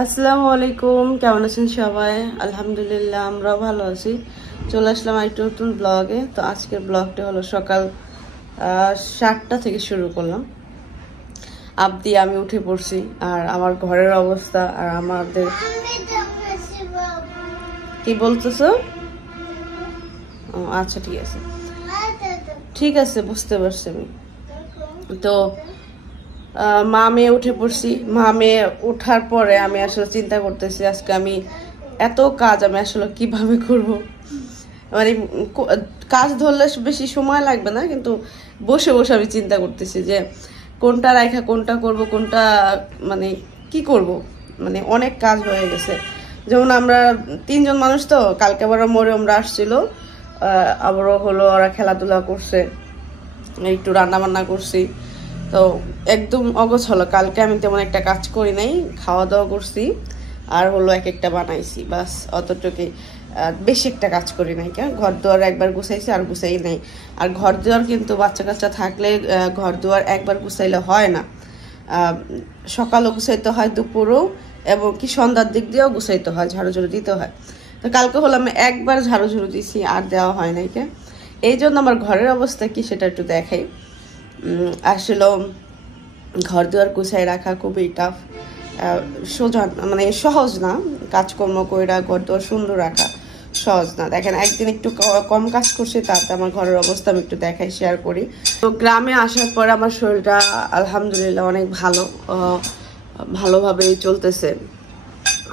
আসসালামু আলাইকুম, কেমন আছেন সবাই? আলহামদুলিল্লাহ, আমরাও ভালো আছি। চলে আসলাম একটা নতুন ব্লগে। তো আজকের ব্লগটা হলো সকাল 7টা থেকে শুরু করলাম। আবদি আমি উঠে পড়ছি, আর আমার ঘরের অবস্থা আর আমাদের কি বলতেছো? আচ্ছা ঠিক আছে, ঠিক আছে, বুঝতে পারছি আমি। তো মা মেয়ে উঠে পড়ছি। মা মেয়ে ওঠার পরে আমি আসলে চিন্তা করতেছি আজকে আমি এত কাজ আমি আসলে কিভাবে করব। মানে কাজ ধরলে বেশি সময় লাগবে না, কিন্তু বসে বসে আমি চিন্তা করতেছি যে কোনটা রাখা কোনটা করব, কোনটা মানে কি করব। মানে অনেক কাজ হয়ে গেছে। যেমন আমরা 3জন মানুষ, তো কালকে আবার মরিয়মরা আসছিল, আবারও হলো ওরা খেলাধুলা করছে, একটু রান্না বান্না করছি। তো একদম অগোছালো। কালকে আমি তেমন একটা কাজ করি নাই, খাওয়া দাওয়া করছি আর হলো এক একটা বানাইছি, বাস অতটুকুই। বেশি একটা কাজ করি নাই। কেন, ঘর দুয়ার একবার গুছাইছি আর গুছাই নাই। আর ঘর দুয়ার কিন্তু বাচ্চা কাচ্চা থাকলে ঘর দুয়ার একবার গুছাইলে হয় না। সকালও গুছাইতে হয়, দুপুরও, এবং কি সন্ধ্যার দিক দিয়েও গুছাইতে হয়, ঝাড়ু ঝাড়ু দিতে হয়। তো কালকে হলো আমি একবার ঝাড়ু ঝাড়ু দিছি, আর দেওয়া হয় নাই। কে এই জন্য আমার ঘরের অবস্থা কি সেটা একটু দেখাই। আসলে ঘর দুয়ার গুছাই রাখা খুবই টাফ, সোজা মানে সহজ না। কাজকর্ম কইরা ঘর দুয়ার সুন্দর রাখা সহজ না। দেখেন, একদিন একটু কম কাজ করছি, তাতে আমার ঘরের অবস্থা আমি একটু দেখাই, শেয়ার করি। তো গ্রামে আসার পর আমার শরীরটা আলহামদুলিল্লাহ অনেক ভালোভাবেই চলতেছে।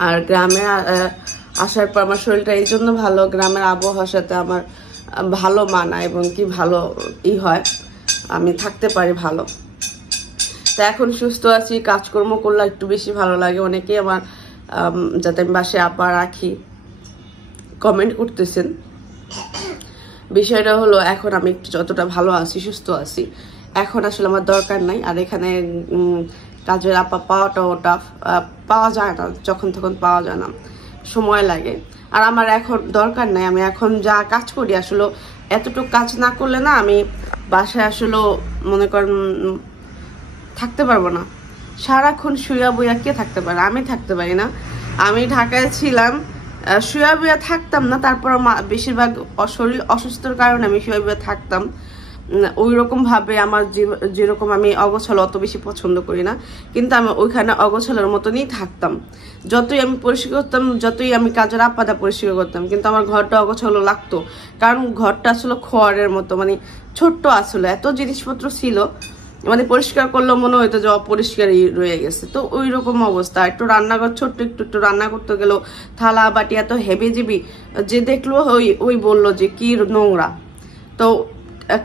আর গ্রামে আসার পর আমার শরীরটা এই জন্য ভালো, গ্রামের আবহাওয়ার সাথে আমার ভালো মানায় এবং কি ভালো হয়, আমি থাকতে পারি ভালো। তো এখন সুস্থ আছি, কাজকর্ম করলে একটু বেশি ভালো লাগে। অনেকেই আমার যাতে আমি বাসায় আপা রাখি কমেন্ট করতেছেন। বিষয়টা হলো এখন আমি একটু যতটা ভালো আছি, সুস্থ আছি, এখন আসলে আমার দরকার নাই। আর এখানে কাজের আপা পাওয়াটাও টাফ, পাওয়া যায় না, যখন তখন পাওয়া যায় না, সময় লাগে। আর আমার এখন দরকার নাই। আমি এখন যা কাজ করি আসলে এতটুকু কাজ না করলে না আমি বাসায় আসলে মনে করেন থাকতে পারবো না। সারাক্ষণ শুয়া বইয়া কে থাকতে পারে? আমি থাকতে পারি না। আমি ঢাকায় ছিলাম, শুয়া বইয়া থাকতাম না, তারপর বেশিরভাগ শরীর অসুস্থর কারণে আমি শুয়া বইয়া থাকতাম। ওই রকম ভাবে আমার যেরকম আমি অগোছালো অত বেশি পছন্দ করি না, কিন্তু আমি ওইখানে অগোছালোর মতনই থাকতাম। যতই আমি পরিষ্কার করতাম, যতই আমি কাজের আপাদা পরিষ্কার করতাম, কিন্তু আমার ঘরটা অগোছালো লাগতো। কারণ ঘরটা আসলে খড়ের মতো, মানে ছোট্ট আসলে, এত জিনিসপত্র ছিল, মানে পরিষ্কার করলেও মনে হইতো যে অপরিষ্কারই রয়ে গেছে। তো ওই রকম অবস্থা। একটু রান্নাঘর ছোট্ট, একটু রান্না করতে গেলেও থালা বাটি এত হেভি জিবি, যে দেখলো ওই বললো যে কি নোংরা। তো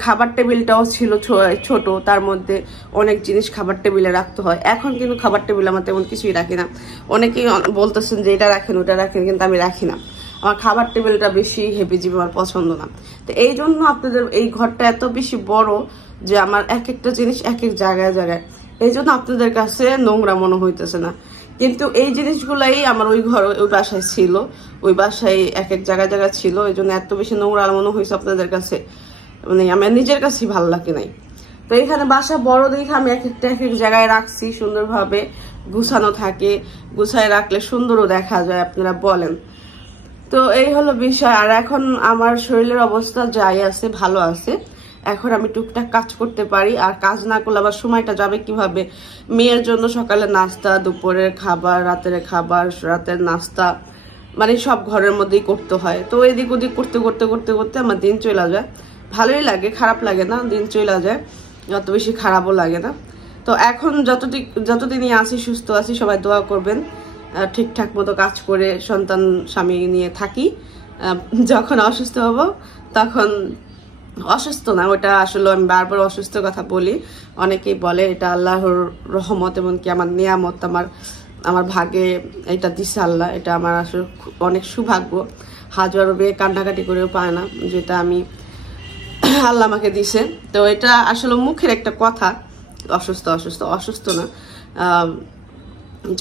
খাবার টেবিলটাও ছিল ছোট, তার মধ্যে অনেক জিনিস খাবার টেবিলে রাখতে হয়। এখন কিন্তু খাবার টেবিল আমার তেমন কিছুই রাখি না। অনেকেই বলতেছেন যে এটা রাখেন ওটা রাখেন, কিন্তু আমি রাখি না। আমার খাবার টেবিলটা বেশি হেভি জিবি, আমার পছন্দ না। তো এই জন্য আপনাদের এই ঘরটা এত বেশি বড় যে আমার এক একটা জিনিস এক এক জায়গায় জায়গায়, এই জন্য আপনাদের কাছে নোংরা মনে হইতেছে না। কিন্তু এই জিনিসগুলাই আমার ওই ঘর ওই বাসায় ছিল, ওই বাসায় এক এক জায়গায় জায়গায় ছিল, এই জন্য এত বেশি নোংরা মনে হয়েছে আপনাদের কাছে, মানে আমার নিজের কাছেই ভালো লাগে নাই। তো এখানে বাসা বড় দেখে আমি এক এক জায়গায় রাখছি, সুন্দরভাবে গুছানো থাকে। গুছায় রাখলে সুন্দরও দেখা যায়, আপনারা বলেন। তো এই হলো বিষয়। আর এখন আমার শরীরের অবস্থা যাই আছে, ভালো আছে। এখন আমি টুকটাক কাজ করতে পারি। আর কাজ না করলে আবার সময়টা যাবে কিভাবে? মেয়ের জন্য সকালে নাস্তা, দুপুরের খাবার, রাতের নাস্তা, মানে সব ঘরের মধ্যেই করতে হয়। তো এদিক ওদিক করতে করতে করতে করতে আমার দিন চলে যায়। ভালোই লাগে, খারাপ লাগে না, দিন চলে যায়, যত বেশি খারাপও লাগে না। তো এখন যতদিনই আছি, সুস্থ আছি, সবাই দোয়া করবেন ঠিকঠাক মতো কাজ করে সন্তান স্বামী নিয়ে থাকি। যখন অসুস্থ হব তখন, অসুস্থ না, ওটা আসলে আমি বারবার অসুস্থ কথা বলি, অনেকেই বলে এটা আল্লাহর রহমত, এমনকি আমার নিয়ামত, আমার ভাগে এটা দিছে আল্লাহ। এটা আমার আসলে অনেক সৌভাগ্য। হাজারো মেয়ে কান্নাকাটি করেও পায় না, যেটা আমি আল্লাহ আমাকে দিছে। তো এটা আসলে মুখের একটা কথা, অসুস্থ অসুস্থ অসুস্থ না।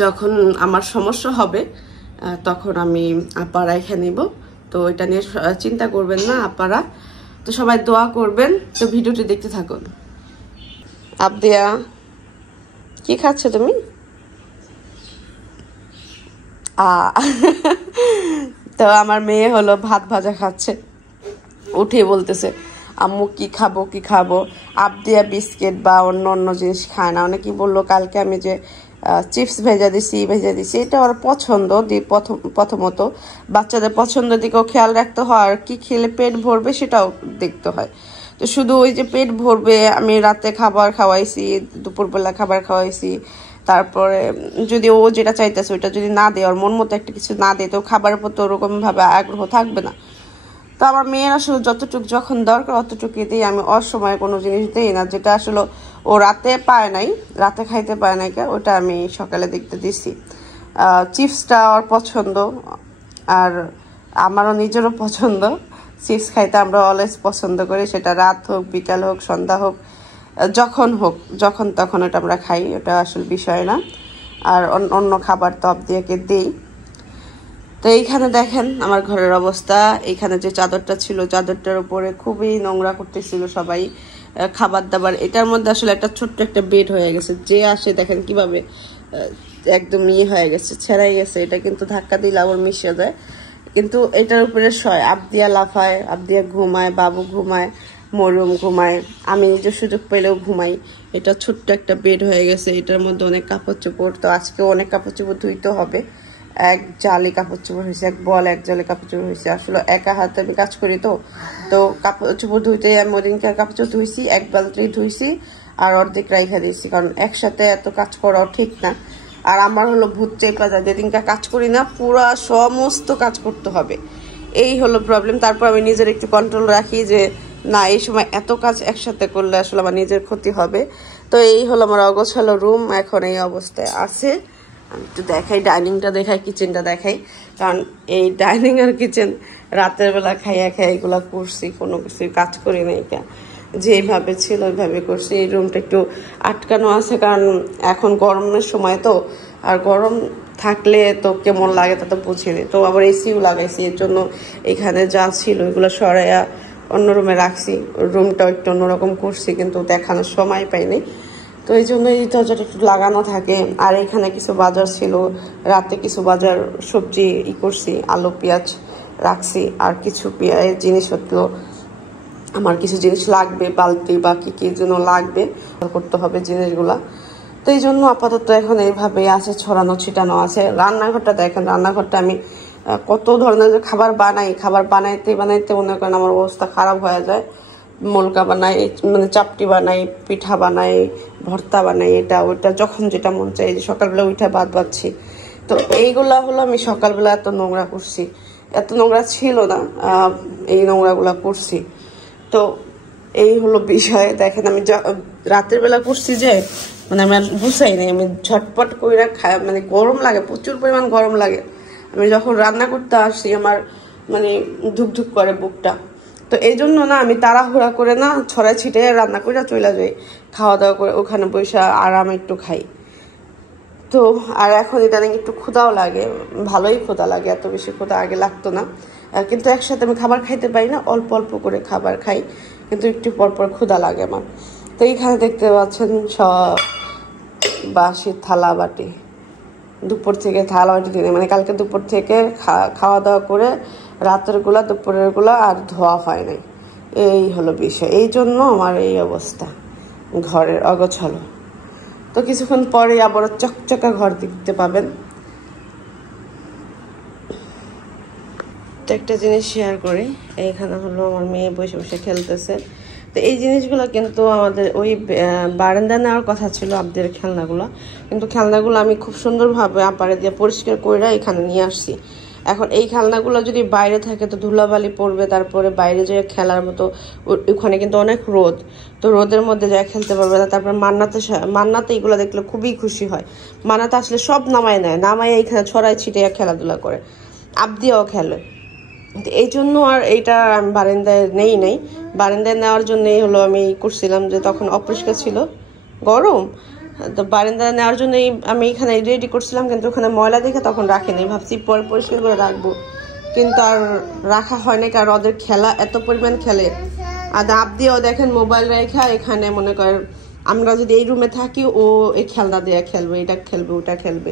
যখন আমার সমস্যা হবে তখন আমি আপারা এখানে নিব। তো এটা নিয়ে চিন্তা করবেন না আপারা। তো সবাই দোয়া করবেন। তো ভিডিওটি দেখতে থাকুন। আবদিয়া, কি খাচ্ছ তুমি? তো আমার মেয়ে হলো ভাত ভাজা খাচ্ছে, উঠে বলতেছে আম্মু কি খাবো কি খাবো। আবদিয়া বিস্কিট বা অন্য অন্য জিনিস খায় না। অনেকেই বললো কালকে আমি যে চিপস ভেজা দিছি এটা ওর পছন্দ। প্রথমত বাচ্চাদের পছন্দের দিকেও খেয়াল রাখতে হয়, আর কি খেলে পেট ভরবে সেটাও দেখতে হয়। তো শুধু ওই যে পেট ভরবে, আমি রাতে খাবার খাওয়াইছি, দুপুরবেলা খাবার খাওয়াইছি, তারপরে যদি ও যেটা চাইতেছে ওইটা যদি না দেয়, ওর মন মতো একটা কিছু না দেয়, তো খাবারের প্রতি ওরকমভাবে আগ্রহ থাকবে না। তো আমার মেয়ের আসলে যতটুকু যখন দরকার অতটুকুই দিই, আমি অসময়ে কোনো জিনিস দিই না। যেটা আসলে ও রাতে পায় নাই, রাতে খাইতে পায় নাই, ওটা আমি সকালে দেখতে দিছি। চিপসটা ওর পছন্দ, আর আমারও নিজেরও পছন্দ। চিপস খাইতে আমরা অলওয়েজ পছন্দ করি, সেটা রাত হোক, বিকাল হোক, সন্ধ্যা হোক, যখন তখন ওটা আমরা খাই, ওটা আসলে বিষয় না। আর অন্য খাবার তো আবদিয়াকে দিই। তো এইখানে দেখেন আমার ঘরের অবস্থা। এইখানে যে চাদরটা ছিল, চাদরটার উপরে খুবই নোংরা করতেছিল সবাই, খাবার দাবার। এটার মধ্যে আসলে একটা ছোট্ট একটা বেড হয়ে গেছে, যে আসে দেখেন কিভাবে একদম ইয়ে হয়ে গেছে, ছেড়াই গেছে। এটা কিন্তু ধাক্কা দিলে আবার মিশে যায়। কিন্তু এটার উপরে শয়, আবদিয়া লাফায়, আবদিয়া ঘুমায়, বাবু ঘুমায়, মরুম ঘুমায়, আমি নিজে সুযোগ পেলেও ঘুমাই। এটা ছোট্ট একটা বেড হয়ে গেছে, এটার মধ্যে অনেক কাপড় চোপড়। তো আজকেও অনেক কাপড় চোপড় ধুইতে হবে। এক জালি কাপড় চোপড় হয়েছে, এক জালি কাপড় চোপড় হয়েছে। আসলে একা হাতে আমি কাজ করি, তো কাপড় চোপড় ধুইতে আমি ওদিনকার কাপড় চোপড় ধুইছি, এক বালতি ধুইছি আর অর্ধেক রাইখা দিয়েছি, কারণ একসাথে এত কাজ করাও ঠিক না। আর আমার হলো ভূত চেপা যায়, যেদিনকার কাজ করি না পুরা সমস্ত কাজ করতে হবে, এই হলো প্রবলেম। তারপর আমি নিজের একটু কন্ট্রোল রাখি যে না, এই সময় এত কাজ একসাথে করলে আসলে আমার নিজের ক্ষতি হবে। তো এই হলো আমার অগোছালো রুম, এখন এই অবস্থায় আছে। আমি একটু দেখাই, ডাইনিংটা দেখাই, কিচেনটা দেখাই, কারণ এই ডাইনিং আর কিচেন রাতের বেলা খাইয়া এগুলা করছি, কোনো কিছুই কাজ করি না। এটা যেভাবে ছিল ওইভাবে করছি। এই রুমটা একটু আটকানো আছে, কারণ এখন গরমের সময় তো, আর গরম থাকলে তো কেমন লাগে তা তো বুঝিনি। তো আবার এসিও লাগাইছি, এর জন্য এখানে যা ছিল ওইগুলো সরাইয়া অন্য রুমে রাখছি। রুমটাও একটু অন্যরকম করছি, কিন্তু দেখানোর সময় পাইনি। তো এই জন্য এই দরজাটা একটু লাগানো থাকে। আর এখানে কিছু বাজার ছিল, রাতে কিছু বাজার সবজি করছি, আলু পেঁয়াজ রাখছি, আর কিছু জিনিস হতো, আমার কিছু জিনিস লাগবে, বালতি বা কি জন্য লাগবে করতে হবে জিনিসগুলা। তো এই জন্য আপাতত এখন এইভাবে আছে, ছড়ানো ছিটানো আছে। রান্নাঘরটা দেখেন, রান্নাঘরটা আমি কত ধরনের খাবার বানাইতে মনে করেন আমার অবস্থা খারাপ হয়ে যায়। মোলকা বানাই, মানে চাপটি বানাই, পিঠা বানাই, ভর্তা বানাই, এটা ওইটা যখন যেটা মন চাই। সকালবেলা উঠে ভাত বাচ্ছি, তো এইগুলা হলো আমি সকালবেলা এত নোংরা করছি, এত নোংরা ছিল না, এই নোংরাগুলা করছি। তো এই হলো বিষয়। দেখেন আমি রাতের বেলা করছি যে মানে আমি বুঝাই নাই, আমি ঝটপট করে খাই, মানে গরম লাগে, প্রচুর পরিমাণ গরম লাগে। আমি যখন রান্না করতে আসি আমার মানে ধুকধুক করে বুকটা। তো এই জন্য না, আমি তাড়াহুড়া করে না ছড়াই ছিটে রান্না করে চলে যাই, খাওয়া দাওয়া করে ওখানে বসে আরাম একটু খাই। তো আর এখন ইদানিং একটু ক্ষুধাও লাগে, ভালোই ক্ষুধা লাগে, এত বেশি ক্ষুধা আগে লাগতো না। কিন্তু একসাথে আমি খাবার খাইতে পারি না, অল্প অল্প করে খাবার খাই, কিন্তু একটু পরপর ক্ষুধা লাগে আমার। তো এইখানে দেখতে পাচ্ছেন সব বাসির থালা বাটি, দুপুর থেকে থালা বাটি দিনে, মানে কালকে দুপুর থেকে খাওয়া দাওয়া করে রাতের গুলা দুপুরের গুলা আর ধোয়া হয় নাই। এই হলো বিষয়, এই জন্য আমার এই অবস্থা ঘরের অগোছালো। তো কিছুক্ষণ পরে আবার চকচকা ঘর দেখতে পাবেন। তো একটা জিনিস শেয়ার করি, এইখানে হলো আমার মেয়ে বসে বসে খেলতেছে। তো এই জিনিসগুলো কিন্তু আমাদের ওই বারান্দা নেওয়ার কথা ছিল আবদের খেলনাগুলো, কিন্তু খেলনাগুলো আমি খুব সুন্দরভাবে আপারে দিয়ে পরিষ্কার করে এখানে নিয়ে আসছি। এখন এই খেলনাগুলো যদি বাইরে থাকে তো ধুলাবালি পড়বে, তারপরে বাইরে যেয়ে খেলার মতো, ওখানে কিন্তু অনেক রোদ, তো রোদের মধ্যে যায় খেলতে পারবে না। তারপরে মান্নাতে এইগুলো দেখলে খুবই খুশি হয়। মান্নাতে আসলে সব নামায় নেয়, নামায় এইখানে ছড়াই ছিটে খেলাধুলা করে, আবদিয়াও খেলে। এই জন্য আর এইটা আমি বারান্দায় নেই। বারান্দায় নেওয়ার জন্যই হলো আমি করছিলাম, যে তখন অপরিষ্কার ছিল, গরম, তো বারান্দায় নেওয়ার জন্যই আমি এখানে রেডি করছিলাম। কিন্তু ওখানে ময়লা দেখে তখন রাখিনি, ভাবছি পরে পরিষ্কার করে রাখবো, কিন্তু আর রাখা হয়নি, কারণ ওদের খেলা এত পরিমাণ খেলে। আর আবদিয়াও দেখেন মোবাইল রেখা এখানে, মনে করেন আমরা যদি এই রুমে থাকি ও এই খেলনা দিয়ে খেলবে, এটা খেলবে, ওটা খেলবে।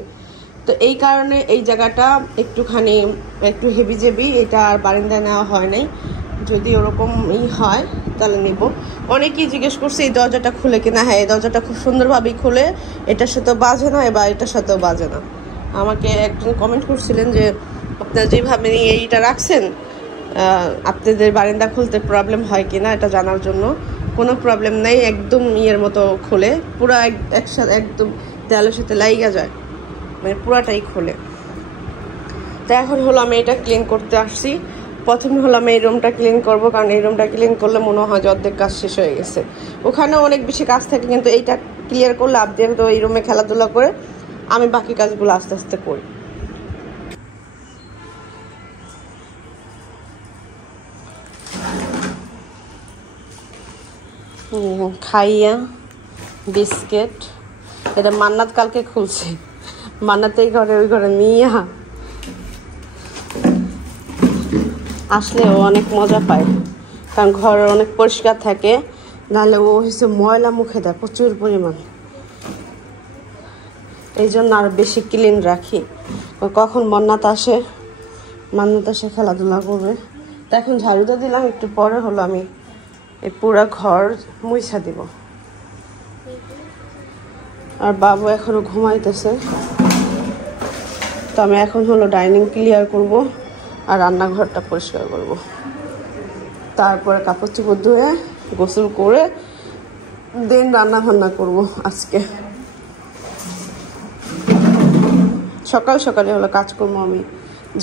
তো এই কারণে এই জায়গাটা একটু হেভি জেবি, এটা আর বারান্দায় নেওয়া হয় নাই। যদি ওরকমই হয় তাহলে নিব। অনেকেই জিজ্ঞেস করছে এই দরজাটা খুলে কিনা। হ্যাঁ, এই দরজাটা খুব সুন্দরভাবেই খুলে, এটার সাথেও বাজে না বা এটার সাথেও বাজে না। আমাকে একজন কমেন্ট করছিলেন যে আপনারা যেভাবে এইটা রাখছেন আপনাদের বারান্দা খুলতে প্রবলেম হয় কিনা, এটা জানার জন্য। কোনো প্রবলেম নেই, একদম ইয়ের মতো খোলে, পুরো একসাথে একদম দেয়ালের সাথে লাইগা যায়, মানে পুরাটাই খোলে। তো এখন হলো আমি এটা ক্লিন করতে আসছি। প্রথমে হলো আমি এই রুমটা ক্লিন করবো, কারণ এই রুমটা ক্লিন করলে মনে হয় যে অর্ধেক কাজ শেষ হয়ে গেছে। ওখানেও অনেক বেশি কাজ থাকে, কিন্তু এইটা ক্লিয়ার করলে আপনি তো এই রুমে খেলাধুলা করে আমি বাকি কাজগুলো আস্তে আস্তে করি। খাইয়া বিস্কিট, এটা মান্নাত কালকে খুলছে। মান্নাত এই ঘরে ওই ঘরে মিয়া আসলে ও অনেক মজা পায়, কারণ ঘর অনেক পরিষ্কার থাকে। নাহলে ও হচ্ছে ময়লা মুখে দেয় প্রচুর পরিমাণ, এই জন্য আরো বেশি ক্লিন রাখি। কখন মান্নাত আসে খেলাধুলা করবে। তো এখন ঝাড়ুটা দিলাম, একটু পরে হলো আমি এই পুরো ঘর মুছা দিব। আর বাবু এখনো ঘুমাইতেছে, তো আমি এখন হলো ডাইনিং ক্লিয়ার করব আর রান্নাঘরটা পরিষ্কার করব। তারপরে কাপড় চোপড় ধুয়ে গোসল করে দেন রান্না বান্না করব। আজকে সকাল সকালে হলো কাজ করবো। আমি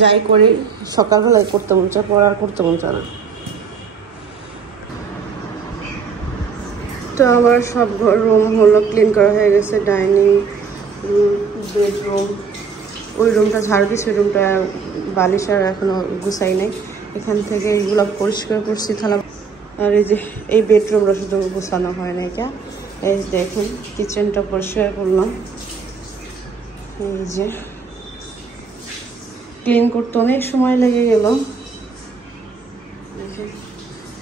যাই করি সকালবেলায় করতে মন চায়, পর আর করতে মন চায় না। তো আমার সব ঘর রুম হলো ক্লিন করা হয়ে গেছে। ডাইনিং, বেডরুম, ওই রুমটা ঝাড় দিয়েছি, ওই রুমটা বালিশ আর এখনো গুছাই নাই। এখান থেকে এইগুলো পরিষ্কার করছি থালা। আর এই যে এই বেডরুমটা শুধু গুছানো হয় না। এটা এই দেখুন কিচেনটা পরিষ্কার করলাম। এই যে ক্লিন করতে অনেক সময় লেগে গেল।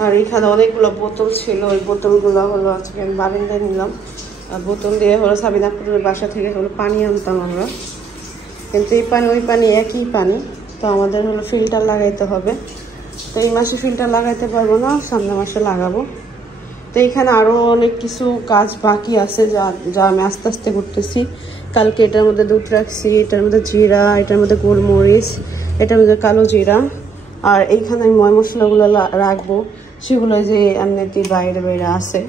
আর এখানে অনেকগুলো বোতল ছিল, ওই বোতলগুলো হলো আজকে আমি বারান্দায় নিলাম। আর বোতল দিয়ে হলো সাবিনাপুরের বাসা থেকে হলো পানি আনতাম আমরা, কিন্তু এই পানি ওই পানি একই পানি। তো আমাদের হলো ফিল্টার লাগাইতে হবে। তো এই মাসে ফিল্টার লাগাইতে পারবো না, সামনের মাসে লাগাবো। তো এইখানে আরও অনেক কিছু কাজ বাকি আছে যা আমি আস্তে আস্তে করতেছি। কালকে এটার মধ্যে দুধ রাখছি, এটার মধ্যে জিরা, এটার মধ্যে গোলমরিচ, এটার মধ্যে কালো জিরা। আর এইখানে আমি ময় মশলাগুলো রাখবো, সেগুলো যে এমনিতেই বাইরে বাইরে আছে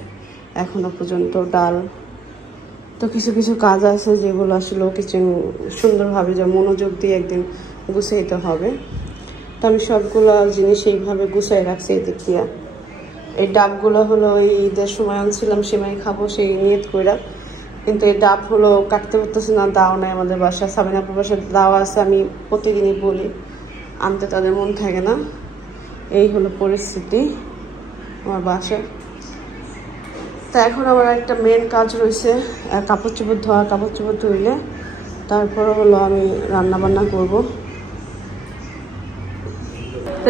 এখনো পর্যন্ত। ডাল, তো কিছু কিছু কাজ আছে যেগুলো আসলে কিচেন সুন্দরভাবে যা মনোযোগ দিয়ে একদিন গুছাইতে হবে। তো আমি সবগুলো জিনিস এইভাবে গুছাই রাখছি। এই দিক দিয়ে এই ডাবগুলো হলো ওই ঈদের সময় আনছিলাম সেমাই খাবো সেই নিয়ত কইরা, কিন্তু এই ডাব হলো কাটতে পারতেছে না, দাও নাই আমাদের বাসায়। সাবিনাপুর বাসায় দাও আছে, আমি প্রতিদিনই বলি, আনতে তাদের মন থাকে না। এই হলো পরিস্থিতি আমার বাসায়। তা এখন আমার একটা মেন কাজ রয়েছে, কাপড় চোপড় ধোয়া। কাপড় চোপড় ধুইলে তারপরে হলো আমি রান্না বান্না করবো।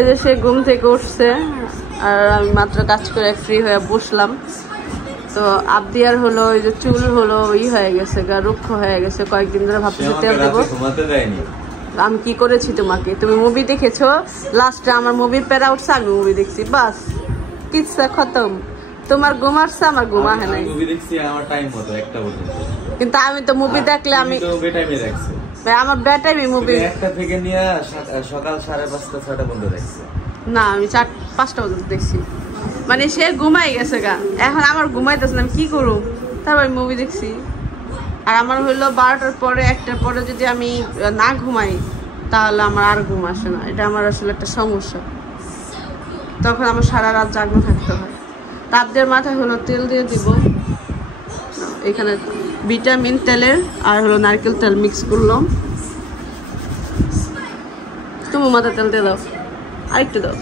যে সে ঘুম থেকে উঠছে আর আমি মাত্র কাজ করে ফ্রি হয়ে বসলাম। তো আবদিয়ার হলো ওই যে চুল হলো হয়ে গেছে, গা রুক্ষ হয়ে গেছে। কয়েকদিন ধরে ভাবতেছি তেল দেবো। আমি কি করেছি তোমাকে? তুমি মুভি দেখেছো, লাস্টে আমার মুভি প্যারা উঠছে, আমি মুভি দেখছি, বাস কিচ্ছা খতম। তোমার ঘুমাচ্ছে, আমার ঘুমা হয় নাই। কিন্তু আমি তো মুভি দেখলে আমি আমার বেটাইমে মুভি থেকে নিয়ে সকাল 5:30 6টা পর্যন্ত দেখছি না, আমি 4-5টা পর্যন্ত দেখছি। মানে সে ঘুমাই গেছে গা, এখন আমার ঘুমাইতেছে না, আমি কি করবো? তারপর আমি মুভি দেখছি। আর আমার হইলো 12টার পরে 1টার পরে যদি আমি না ঘুমাই তাহলে আমার আর ঘুম আসে না। এটা আমার আসলে একটা সমস্যা, তখন আমার সারা রাত জাগ্ন থাকতে হয়। তাদের মাথায় হলো তেল দিয়ে দিব, এখানে ভিটামিন তেলের আর হলো নারকেল তেল মিক্স করলাম। তুমি মাথায় তেল দিয়ে দাও, আরেকটু দাও,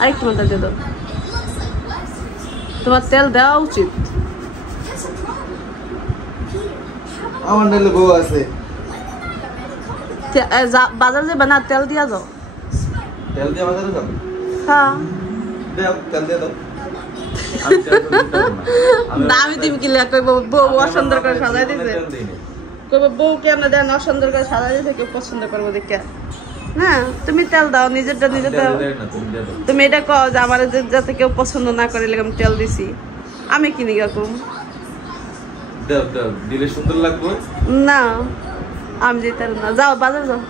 আরেকটু মাথায় দিয়ে দাও। তোমার তেল দেওয়া উচিত। আমার নালে বউ আছে, বাজার যাবে না, তেল দিয়া যাও। তেল দিয়ে বাজারে যাও? হ্যাঁ দাও, তেল দিয়ে দাও। না আমি তুমি কি বউ অসুন্দর করে সাজাই দিছে। কবে বউ কেন দেন অসুন্দর করে সাদা দিয়ে কেউ পছন্দ করবো দেখে না তুমি তেল দাও নিজেরটা নিজে দাও তুমি এটা কও যে আমার যাতে কেউ পছন্দ না করে আমি তেল দিছি আমি কিনি কিরকম দিলে সুন্দর লাগবে না আমি যেতে না যাও বাজার যাও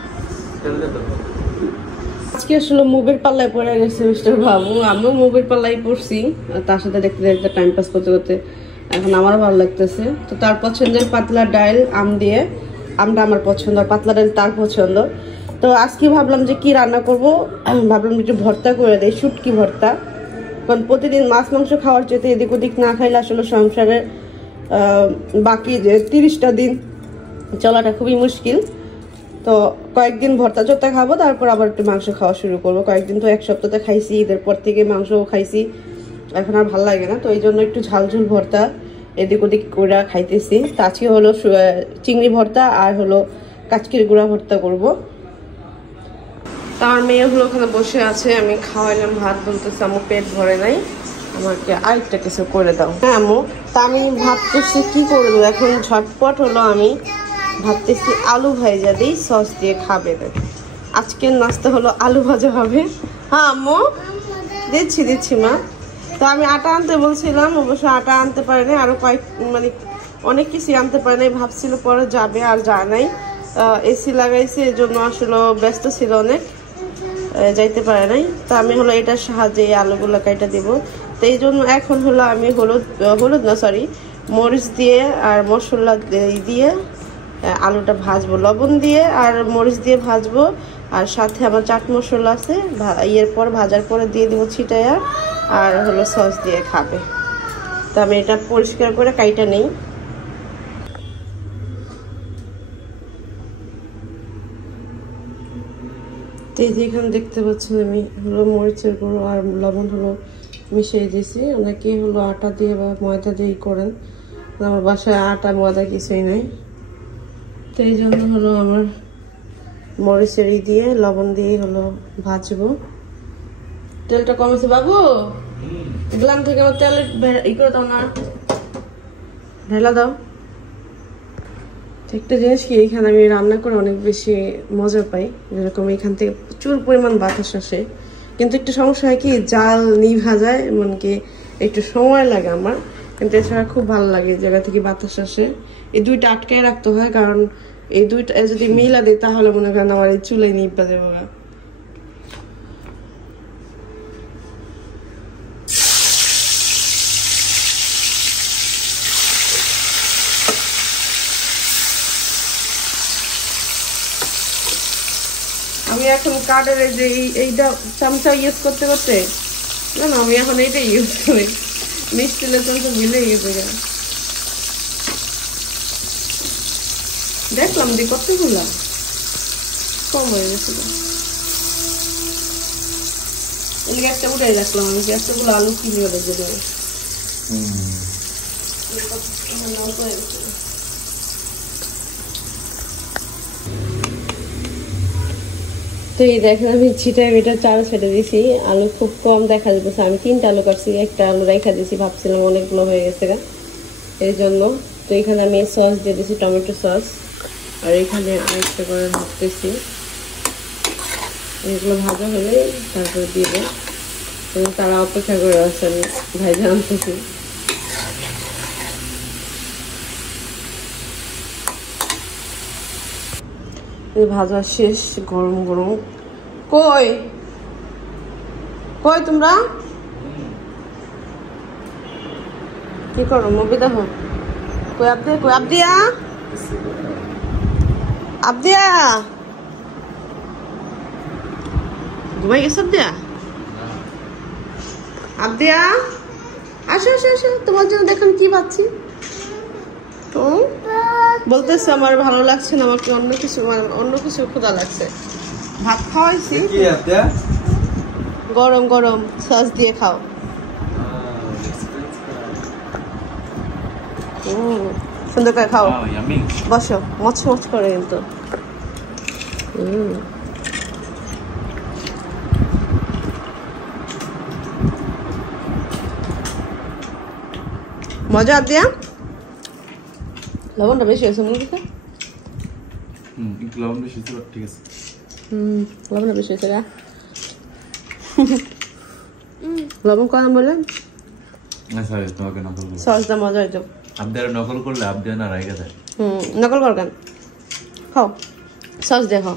আজকে আসলে মুভির পাল্লায় পড়ে গেছে মিস্টার বাবু আমিও মুভির পাল্লাই পড়ছি তার সাথে দেখতে দেখতে টাইম পাস করতে করতে এখন আমারও ভালো লাগতেছে তো তার পছন্দের পাতলা ডাল আম দিয়ে আমটা আমার পছন্দ আর পাতলা ডাল তার পছন্দ তো আজকে ভাবলাম যে কি রান্না করব ভাবলাম একটু ভর্তা করে দেয় শুটকি ভর্তা কারণ প্রতিদিন মাছ মাংস খাওয়ার চেয়ে এদিক ওদিক না খাইলে আসলে সংসারের বাকি যে 30টা দিন চলাটা খুবই মুশকিল তো কয়েকদিন ভর্তা চর্তা খাবো তারপর আবার একটু মাংস খাওয়া শুরু করবো কয়েকদিন তো এক সপ্তাহে খাইছি ঈদের পর থেকে মাংসও খাইছি এখন আর ভালো লাগে না তো এই জন্য একটু ঝালঝুল ভর্তা এদিক ওদিক করে খাইতেছি তো আজকে হলো চিংড়ি ভর্তা আর হলো কাচকির গুঁড়া ভর্তা করব আমার মেয়ে হলো ওখানে বসে আছে আমি খাওয়াইলাম ভাত বলতেছে আমার পেট ভরে নাই আমাকে আরেকটা কিছু করে দাও হ্যাঁ আম্মু তা আমি ভাবতেছি কি করবো এখন ঝটপট হলো আমি ভাবতেছি আলু ভাজা দিই সস দিয়ে খাবে না আজকের নাস্তা হলো আলু ভাজা হবে হ্যাঁ আম্মু দিচ্ছি মা তো আমি আটা আনতে বলছিলাম অবশ্য আটা আনতে পারে নাই আরো কয়েক মানে অনেক কিছু আনতে পারে নাই ভাবছিল পরে যাবে আর যায় নাই এসি লাগাইছে এই জন্য আসলে ব্যস্ত ছিল অনেক যাইতে পারে নাই তো আমি হলো এটার সাহায্যে আলুগুলো কাটা দিব তো এই জন্য এখন হলো আমি হলুদ না সরি মরিচ দিয়ে আর মশলা দিয়ে আলুটা ভাজবো লবণ দিয়ে আর মরিচ দিয়ে ভাজবো আর সাথে আমার চাট মশলা আছে পর ভাজার পরে দিয়ে দিব ছিটাইয়া আর হলো সস দিয়ে খাবে তো আমি এটা পরিষ্কার করে কাইটা নেই এখানে দেখতে পাচ্ছেন আমি হলো মরিচের গুঁড়ো আর লবণ হলো মিশিয়ে দিয়েছি অনেকে হলো আটা দিয়ে বা ময়দা দিয়ে করেন আমার বাসায় আটা ময়দা কিছুই নেই তো এই জন্য হলো আমার মরিচের দিয়ে লবণ দিয়ে হলো ভাজবো তেলটা কমেছে বাবু গ্লাম থেকে আমার তেল করে দাও না ঢেলা দাও একটা জিনিস কি এইখানে আমি রান্না করে অনেক বেশি মজা পাই যেরকম এখান থেকে প্রচুর পরিমাণ বাতাস আসে কিন্তু একটু সমস্যা হয় কি জাল নিভা যায় এমনকি একটু সময় লাগে আমার কিন্তু এছাড়া খুব ভালো লাগে জায়গা থেকে বাতাস আসে এই দুইটা আটকায় রাখতে হয় কারণ এই দুইটা যদি মিলা দিই তাহলে মনে করেন আমার এই চুলাই নিভা দেবো আমি এখন কাঠের যে এইটা চামচা ইউজ করতে করতে না আমি এখন এইটাই ইউজ করি মিষ্টিলের চামচা মিলে গেছে দেখলাম যে কতগুলা কম হয়ে গেছিল একটা উঠাই রাখলাম আমি এতগুলো আলু কিনে রেখে দেবো তো এই দেখেন আমি ছিটাই এটা চাল ছেড়ে দিয়েছি আলু খুব কম দেখা যাচ্ছে আমি 3টা আলু কাটছি একটা আলু রেখা দিয়েছি ভাবছিলাম অনেকগুলো হয়ে গেছে এই জন্য তো এখানে আমি সস দিয়ে দিয়েছি টমেটো সস আর এখানে আরেকটা করে ভাবতেছি এগুলো ভাজা হলে তারপরে দিব এবং তারা অপেক্ষা করে আছে আমি ভাইজা আনতেছি ভাজা শেষ গরম গরম কই কই তোমরা কি করো মুভি দেখো কই আবদিয়া ঘুমাই গেছে আবদিয়া আসো তোমার জন্য দেখুন কি পাচ্ছি তো বলতেছে আমার ভালো লাগছে না আমাকে অন্য কিছু ক্ষুধা লাগছে ভাত খাওয়াইছি গরম গরম সস দিয়ে খাও সুন্দর করে খাও বসো মচ করে কিন্তু মজা দিয়া লবণটা বেশি হয়েছে মনে হচ্ছে একটু লবণ বেশি ছিল, ঠিক আছে। লবণ বেশি হয়েছে রে। লবণ কম বলে না সরি, তোমাকে নকল করবো। সসটা মজা হয়েছে। আবদার নকল করলে আবদার না রাইগা যায়। নকল কর কেন? খাও সস দিয়ে খাও।